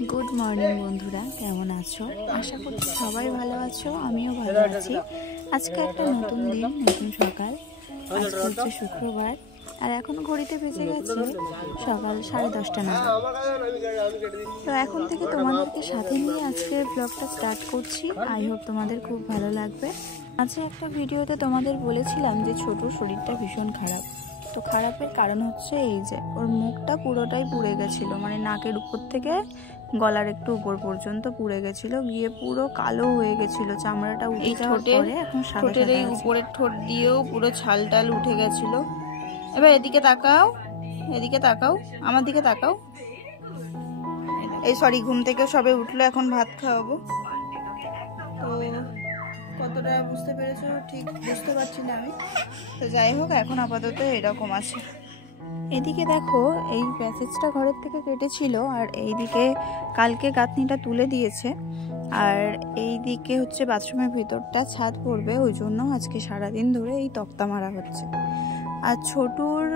Good morning बंधुरा केमन आछो आशा करছি সবাই ভালো আছো আমিও ভালো আছি। আজকে একটা নতুন দিন নতুন সকাল। আজকে হচ্ছে শুক্রবার আর এখন ঘড়িতে বেজে গেছে সকাল 10:30 নাগাদ। তো এখন থেকে তোমাদেরকে সাথে নিয়ে আজকে ব্লগটা স্টার্ট করছি। আই হোপ তোমাদের খুব ভালো লাগবে। আজকে একটা ভিডিওতে তোমাদের বলেছিলাম যে ছোট শরীরটা ভীষণ খারাপ। তো খারাপের কারণ হচ্ছে এই যে ওর মুখটা পুরোটাই পুড়ে গেছিলো, মানে নাকের উপর থেকে গলার একটু উপর পর্যন্ত পুড়ে গেছিল, গিয়ে পুরো কালো হয়ে গেছিল চামড়াটা উঠে যাওয়ার পরে এখন ঠোঁটের এই উপরের ঠোঁট দিয়েও পুরো ছাল টাল উঠে গেছিল। এবার এদিকে তাকাও, এদিকে তাকাও, আমার দিকে তাকাও। এই সরি, ঘুম থেকে সবে উঠলো, এখন ভাত খাওয়াবো। তো কতটা বুঝতে পেরেছো ঠিক বুঝতে পারছি না আমি, তো যাই হোক এখন আপাতত এরকম আছে। এদিকে দেখো এই প্যাসেজটা ঘরের থেকে কেটেছিল আর এইদিকে কালকে গাঁথনিটা তুলে দিয়েছে, আর এইদিকে হচ্ছে বাথরুমের ভিতরটা ছাদ পড়বে, ওই জন্য আজকে সারাদিন ধরে এই তক্তা মারা হচ্ছে। আর ছোটুর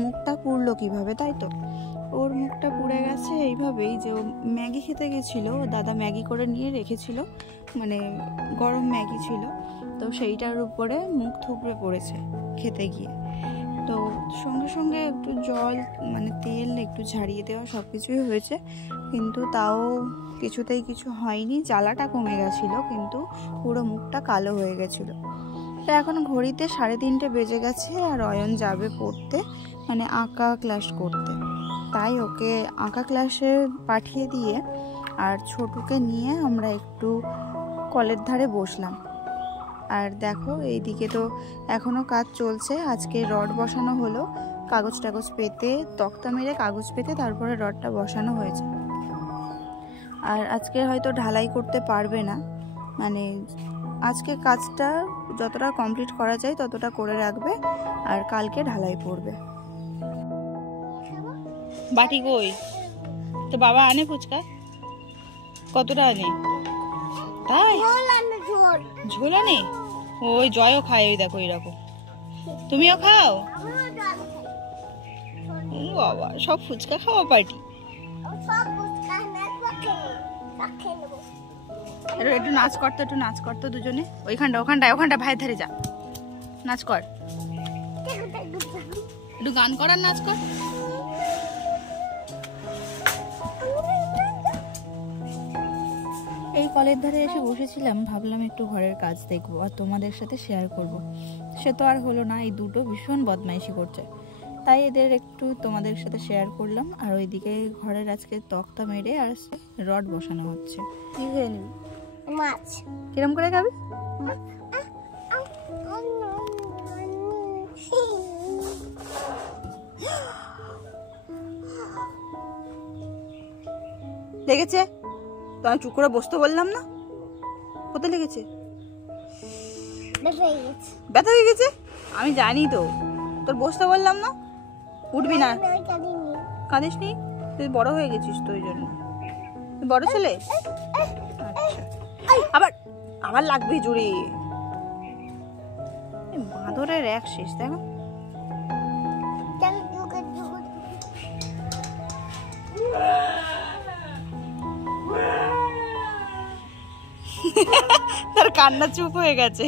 মুখটা পুড়লো কিভাবে, তাই তো ওর মুখটা পুড়ে গেছে এইভাবেই যে ও ম্যাগি খেতে গেছিলো, দাদা ম্যাগি করে নিয়ে রেখেছিল, মানে গরম ম্যাগি ছিল, তো সেইটার উপরে মুখ থুবড়ে পড়েছে খেতে গিয়ে। তো সঙ্গে সঙ্গে একটু জল মানে তেল একটু ঝাড়িয়ে দেওয়া সব কিছুই হয়েছে, কিন্তু তাও কিছুতেই কিছু হয়নি। জ্বালাটা কমে গেছিলো কিন্তু পুরো মুখটা কালো হয়ে গেছিলো। তো এখন ঘড়িতে 3:30 বেজে গেছে আর অয়ন যাবে পড়তে, মানে আঁকা ক্লাস করতে। তাই ওকে আঁকা ক্লাসে পাঠিয়ে দিয়ে আর ছোটুকে নিয়ে আমরা একটু কলের ধারে বসলাম। আর দেখো এইদিকে তো এখনো কাজ চলছে। আজকে রড বসানো হলো, কাগজ টাগজ পেতে, তক্তা মেরে কাগজ পেতে তারপরে রডটা বসানো হয়েছে। আর আজকে হয়তো ঢালাই করতে পারবে না, মানে আজকে কাজটা যতটা কমপ্লিট করা যায় ততটা করে রাখবে, আর কালকে ঢালাই পড়বে। বাটি কই তো বাবা আনে ফুচকা? কতটা আনে? তাই ঝোল আনে? ওই জয়ও খায়, ওই দেখো এরকম। তুমিও খাও? বাবা সব ফুচকা খাওয়া পার্টি। একটু নাচ করতো, একটু নাচ করতো দুজনে, ওখানটা ভাইয়ের ধারে যা, নাচ কর, একটু গান করার নাচ কর। এই কলের ধারে এসে বসেছিলাম, ভাবলাম একটু ঘরের কাজ দেখবো আর তোমাদের সাথে শেয়ার করব। সে তো আর হলো না, এই দুটো ভীষণ বদমাইশি করছে, তাই এদের একটু তোমাদের সাথে শেয়ার করলাম। আর ওইদিকে ঘরের আজকে তক্তা মেরে আর রড বসানো হচ্ছে। কি খেয়ে নিবি? মাছ। কিরম করে খাবি? লেগেছে তো? আমি চুপ করে বসতে বললাম না? কোথায় লেগেছে? ব্যথা হয়ে গেছে? আমি জানি তো, তোর বসতে বললাম না? উঠবি না? কাঁদিস নি? তুই বড় হয়ে গেছিস তো, ওই জন্য। তুই বড় ছেলে। আচ্ছা, আবার আবার লাগবে জোরে। বাঁদরের এক শেষ, দেখো। তার কান্না চুপ হয়ে গেছে।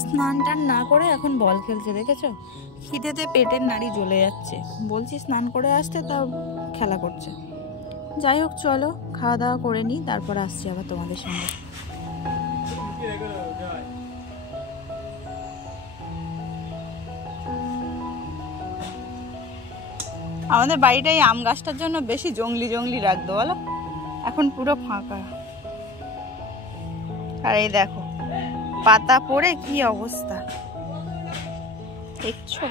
স্নান টান না করে এখন বল খেলছে, দেখেছো? খিদেতে পেটের নাড়ি জ্বলে যাচ্ছে, বলছি স্নান করে আসতে, তাও খেলা করছে। যাই হোক চলো খাওয়া দাওয়া করে নিই, তারপর আসছি আবার তোমাদের সঙ্গে। আমাদের বাড়িটা এই আম গাছটার জন্য বেশি জঙ্গলি জঙ্গলি রাখতো বলো, এখন পুরো ফাঁকা। আর এই দেখো পাতা পড়ে কি অবস্থা দেখছো,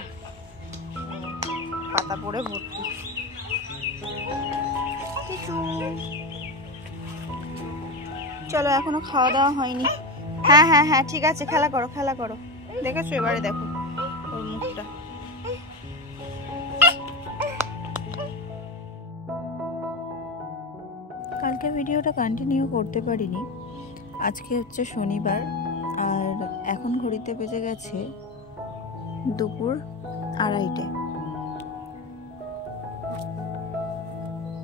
পাতা পড়ে ভর্তি। চলো এখনো খাওয়া দাওয়া হয়নি। হ্যাঁ হ্যাঁ হ্যাঁ ঠিক আছে, খেলা করো খেলা করো। দেখেছো এবারে দেখো ওর মুখটা। কালকে ভিডিওটা কন্টিনিউ করতে পারিনি, আজকে হচ্ছে শনিবার আর এখন ঘড়িতে বেজে গেছে দুপুর 2:30।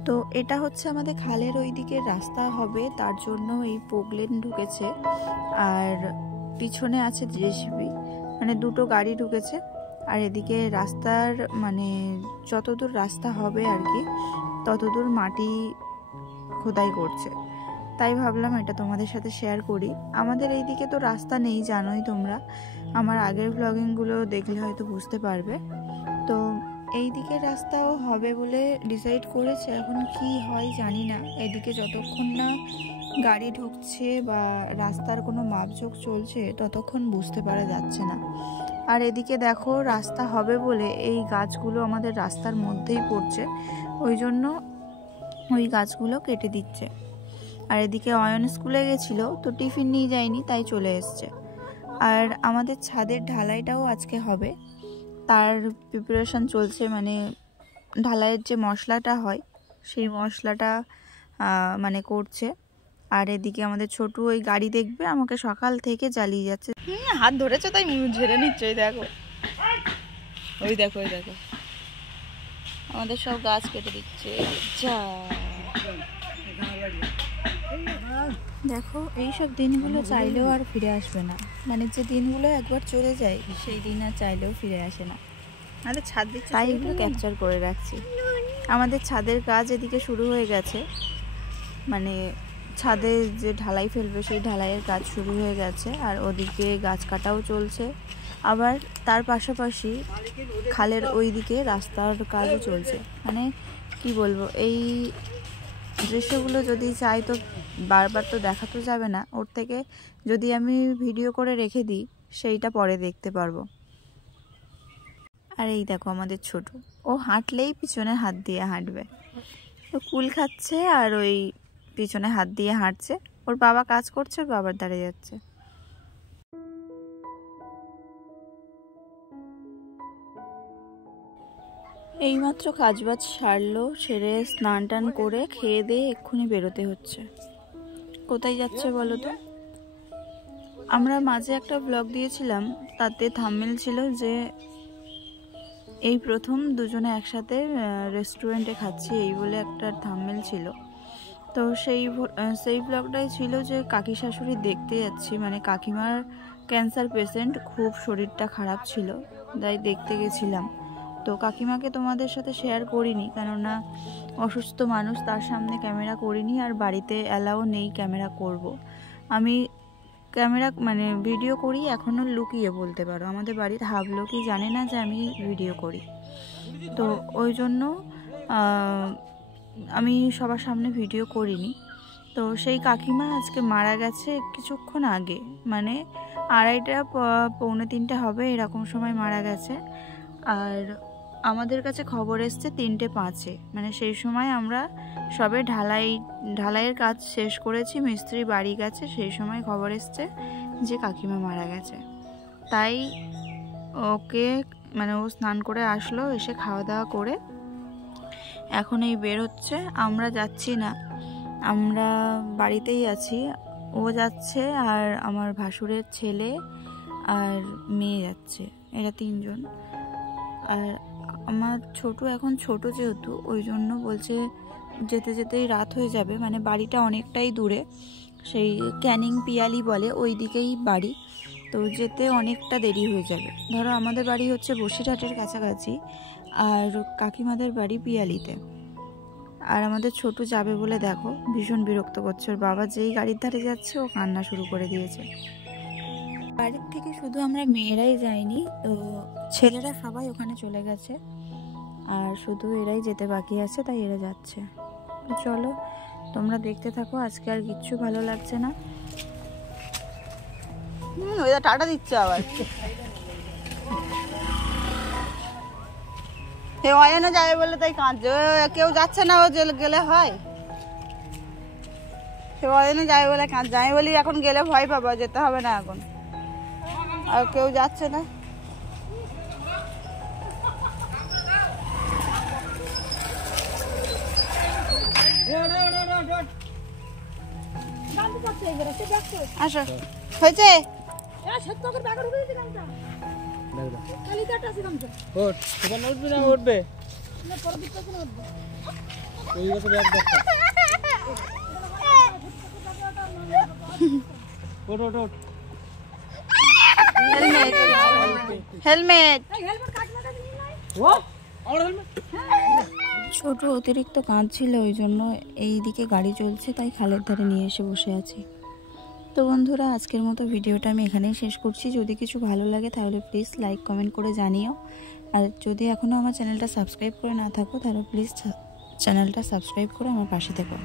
তো এটা হচ্ছে আমাদের খালের ওই দিকের রাস্তা হবে, তার জন্য এই পোগলেন ঢুকেছে আর পিছনে আছে জেসিবি, মানে দুটো গাড়ি ঢুকেছে। আর এদিকে রাস্তার মানে যতদূর রাস্তা হবে আর কি ততদূর মাটি খোদাই করছে। তাই ভাবলাম এটা তোমাদের সাথে শেয়ার করি। আমাদের এইদিকে তো রাস্তা নেই, জানোই তোমরা, আমার আগের ব্লগিংগুলো দেখলে হয়তো বুঝতে পারবে। তো এই দিকে রাস্তাও হবে বলে ডিসাইড করেছে, এখন কি হয় জানি না। এদিকে যতক্ষণ না গাড়ি ঢুকছে বা রাস্তার কোনো মাপঝোক চলছে ততক্ষণ বুঝতে পারা যাচ্ছে না। আর এদিকে দেখো রাস্তা হবে বলে এই গাছগুলো আমাদের রাস্তার মধ্যেই পড়ছে, ওই জন্য ওই গাছগুলো কেটে দিচ্ছে। আর এদিকে অয়ন স্কুলে গেছিল, তো টিফিন নিয়ে যায়নি, তাই চলে এসছে। আর আমাদের ছাদের ঢালাইটাও আজকে হবে, তার প্রিপারেশন চলছে, মানে ঢালাইয়ের যে মশলাটা হয় সেই মশলাটা মানে করছে। আর এদিকে আমাদের ছোটু ওই গাড়ি দেখবে আমাকে সকাল থেকে জ্বালিয়ে যাচ্ছে। হাত ধরেছে তাই ঝেড়ে নিচ্ছে। ওই দেখো, ওই দেখো, ওই দেখো, আমাদের সব গাছ কেটে দিচ্ছে। দেখো এইসব দিনগুলো চাইলেও আর ফিরে আসবে না, মানে যে দিনগুলো একবার চলে যায় সেই দিন আর চাইলেও ফিরে আসে না। আমাদের ছাদ দিচ্ছে, তাই এগুলো ক্যাপচার করে রাখছি। আমাদের ছাদের কাজ এদিকে শুরু হয়ে গেছে, মানে ছাদে যে ঢালাই ফেলবে সেই ঢালাইয়ের কাজ শুরু হয়ে গেছে। আর ওদিকে গাছ কাটাও চলছে, আবার তার পাশাপাশি খালের ওই দিকে রাস্তার কাজও চলছে। মানে কি বলবো, এই দৃশ্যগুলো যদি চাই তো বারবার তো দেখা তো যাবে না, ওর থেকে যদি আমি ভিডিও করে রেখে দিই সেইটা পরে দেখতে পারবো। আর এই দেখো আমাদের ছোট, ও হাঁটলেই পিছনে হাত দিয়ে হাঁটবে, তো কুল খাচ্ছে আর ওই পিছনে হাত দিয়ে হাঁটছে। ওর বাবা কাজ করছে, ওর বাবার দাঁড়িয়ে যাচ্ছে। এইমাত্র কাজবাজ সারলো, সেরে স্নান টান করে খেয়ে দিয়ে এক্ষুনি বেরোতে হচ্ছে। কোথায় যাচ্ছে বলো তো? আমরা মাঝে একটা ব্লগ দিয়েছিলাম, তাতে থাম্বনেল ছিল যে এই প্রথম দুজনে একসাথে রেস্টুরেন্টে খাচ্ছি, এই বলে একটা থাম্বনেল ছিল। তো সেই ব্লগটাই ছিল যে কাকি শাশুড়ি দেখতে যাচ্ছি, মানে কাকিমার ক্যান্সার পেশেন্ট, খুব শরীরটা খারাপ ছিল, তাই দেখতে গেছিলাম। তো কাকিমাকে তোমাদের সাথে শেয়ার করিনি, কেননা অসুস্থ মানুষ, তার সামনে ক্যামেরা করিনি, আর বাড়িতে অ্যালাও নেই ক্যামেরা করব। আমি ক্যামেরা মানে ভিডিও করি এখনও লুকিয়ে বলতে পারো, আমাদের বাড়ির হাফ লোকই জানে না যে আমি ভিডিও করি। তো ওই জন্য আমি সবার সামনে ভিডিও করিনি। তো সেই কাকিমা আজকে মারা গেছে কিছুক্ষণ আগে, মানে 2:30 পৌনে 3টে হবে এরকম সময় মারা গেছে। আর আমাদের কাছে খবর এসছে 3:05, মানে সেই সময় আমরা সবে ঢালাইয়ের কাজ শেষ করেছি, মিস্ত্রি বাড়ি গেছে, সেই সময় খবর এসছে যে কাকিমা মারা গেছে। তাই ওকে মানে ও স্নান করে আসলো, এসে খাওয়া দাওয়া করে এখন এই বের হচ্ছে। আমরা যাচ্ছি না, আমরা বাড়িতেই আছি। ও যাচ্ছে আর আমার ভাসুরের ছেলে আর মেয়ে যাচ্ছে, এরা 3 জন। আর আমার ছোট এখন ছোট যেহেতু, ওই জন্য বলছে যেতে যেতেই রাত হয়ে যাবে, মানে বাড়িটা অনেকটাই দূরে, সেই ক্যানিং পিয়ালি বলে ওই দিকেই বাড়ি, তো যেতে অনেকটা দেরি হয়ে যাবে। ধরো আমাদের বাড়ি হচ্ছে বসিরহাটের কাছাকাছি, আর কাকিমাদের বাড়ি পিয়ালিতে। আর আমাদের ছোট যাবে বলে দেখো ভীষণ বিরক্ত করছে, ওর বাবা যেই গাড়ির ধারে যাচ্ছে ও কান্না শুরু করে দিয়েছে। বাড়ির থেকে শুধু আমরা মেয়েরাই যাইনি, তো ছেলেরা সবাই ওখানে চলে গেছে, আর শুধু এরাই যেতে বাকি আছে, তাই এরা যাচ্ছে। তো চলো তোমরা দেখতে থাকো, আজকে আর কিচ্ছু ভালো লাগছে না। ওইটা টাটা দিচ্ছে আবার, অয়নে যাবে বলে তাই কাঁদছে, কেউ যাচ্ছে না, ও গেলে হয়, সে অয়নে যাবে বলে কাঁদছে। আমি বলি এখন গেলে ভয় পাবো, যেতে হবে না এখন, আর কেউ যাচ্ছে না। আসো, হয়েছে ওঠ এখানে উঠবি না উঠবে ওই বসে ব্যাগ দেখ ওঠ ওঠ ওঠ হেলমেট ও আমার হেলমেট ছোট অতিরিক্ত কাঁদছিল, ওই জন্য এই দিকে গাড়ি চলছে তাই খালের ধারে নিয়ে এসে বসে আছি। তো বন্ধুরা, আজকের মতো ভিডিওটা আমি এখানেই শেষ করছি। যদি কিছু ভালো লাগে তাহলে প্লিজ লাইক কমেন্ট করে জানিও। আর যদি এখনও আমার চ্যানেলটা সাবস্ক্রাইব করে না থাকো তাহলে প্লিজ চ্যানেলটা সাবস্ক্রাইব করে আমার পাশে থেকো।